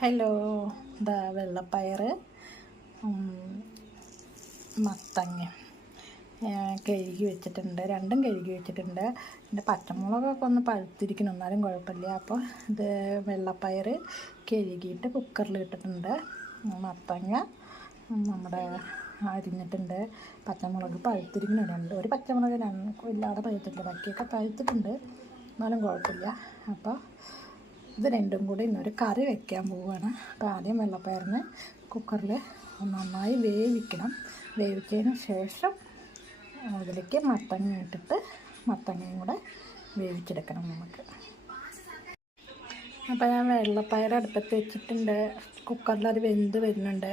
Hello, ഇതാ വെള്ളപ്പയർ, മത്തങ്ങ കഴുകി വെച്ചിട്ടുണ്ട്. രണ്ടും കഴുകി വെച്ചിട്ടുണ്ട്. എൻ്റെ പച്ചമുളകൊക്കെ ഒന്ന് പഴുത്തിരിക്കണം, എന്നാലും കുഴപ്പമില്ല. അപ്പോൾ ഇത് വെള്ളപ്പയർ കഴുകിയിട്ട് കുക്കറിൽ ഇട്ടിട്ടുണ്ട്. മത്തങ്ങ നമ്മുടെ അരിഞ്ഞിട്ടുണ്ട്. പച്ചമുളക് പഴുത്തിരിക്കുന്നുണ്ട്. ഒരു പച്ചമുളക് ഇല്ലാതെ പഴുത്തിട്ടില്ല, ബാക്കിയൊക്കെ പഴുത്തിട്ടുണ്ട്, എന്നാലും കുഴപ്പമില്ല. അപ്പോൾ ഇത് രണ്ടും കൂടി ഇന്നൊരു കറി വയ്ക്കാൻ പോവുകയാണ്. അപ്പോൾ ആദ്യം വെള്ളപ്പയറിന് കുക്കറിൽ നന്നായി വേവിക്കണം. വേവിച്ചതിന് ശേഷം അതിലേക്ക് മത്തങ്ങ ഇട്ടിട്ട് മത്തങ്ങയും കൂടെ വേവിച്ചെടുക്കണം നമുക്ക്. അപ്പോൾ ഞാൻ വെള്ളപ്പയർ അടുപ്പത്ത് വെച്ചിട്ടുണ്ട്. കുക്കറിൽ അത് വെന്ത് വരുന്നുണ്ട്.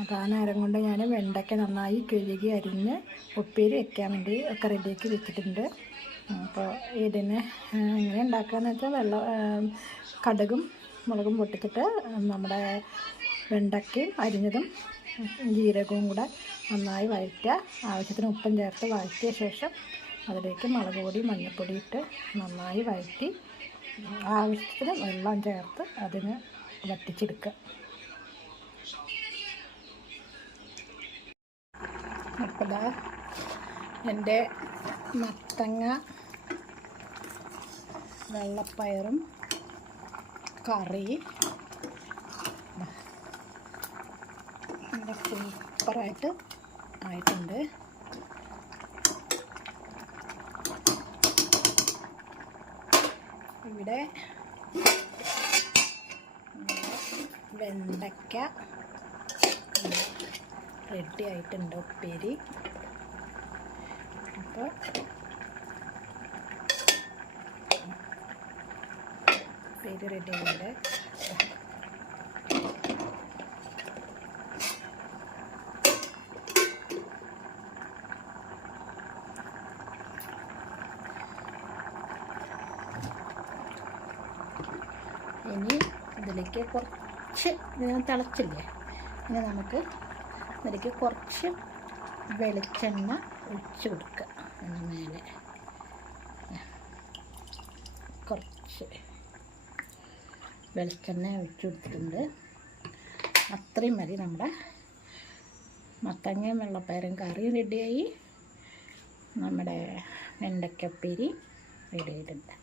അപ്പോൾ ആ നേരം കൊണ്ട് ഞാൻ വെണ്ടയ്ക്ക നന്നായി കഴുകി അരിഞ്ഞ് ഉപ്പേരി വയ്ക്കാൻ വേണ്ടി ഒക്കെ റെഡിയാക്കി വെച്ചിട്ടുണ്ട്. അപ്പോൾ ഇതിന് എങ്ങനെ ഉണ്ടാക്കുകയെന്ന് വെച്ചാൽ കടുകും മുളകും പൊട്ടിച്ചിട്ട് നമ്മുടെ വെണ്ടയ്ക്കയും അരിഞ്ഞതും ജീരകവും കൂടെ നന്നായി വഴറ്റുക. ആവശ്യത്തിന് ഉപ്പും ചേർത്ത് വഴറ്റിയ ശേഷം അതിലേക്ക് മുളക് പൊടി മഞ്ഞൾപ്പൊടി ഇട്ട് നന്നായി വഴറ്റി ആവശ്യത്തിന് വെള്ളം ചേർത്ത് അതിന് വറ്റിച്ചെടുക്കുക. അപ്പോൾ എൻ്റെ മത്തങ്ങ വെള്ളപ്പയറും കറി നല്ല സൂപ്പറായിട്ട് ആയിട്ടുണ്ട്. ഇവിടെ വെണ്ടയ്ക്ക റെഡി ആയിട്ടുണ്ട്, ഉപ്പേരി. അപ്പോൾ ഉപ്പേരി റെഡി ആയിട്ടുണ്ട്. ഇനി ഇതിലേക്ക് കുറച്ച് തിളച്ചില്ലേ, ഇനി നമുക്ക് ഇതിലേക്ക് കുറച്ച് വെളിച്ചെണ്ണ ഒഴിച്ച് കൊടുക്കുക. അതിന് മേലെ കുറച്ച് വെളിച്ചെണ്ണ ഒഴിച്ച് കൊടുത്തിട്ടുണ്ട്. അത്രയും മതി. നമ്മുടെ മത്തങ്ങയും വെള്ളപ്പയറും കറി റെഡിയായി. നമ്മുടെ വെണ്ടയ്ക്കപ്പേരി റെഡി ആയിട്ടുണ്ട്.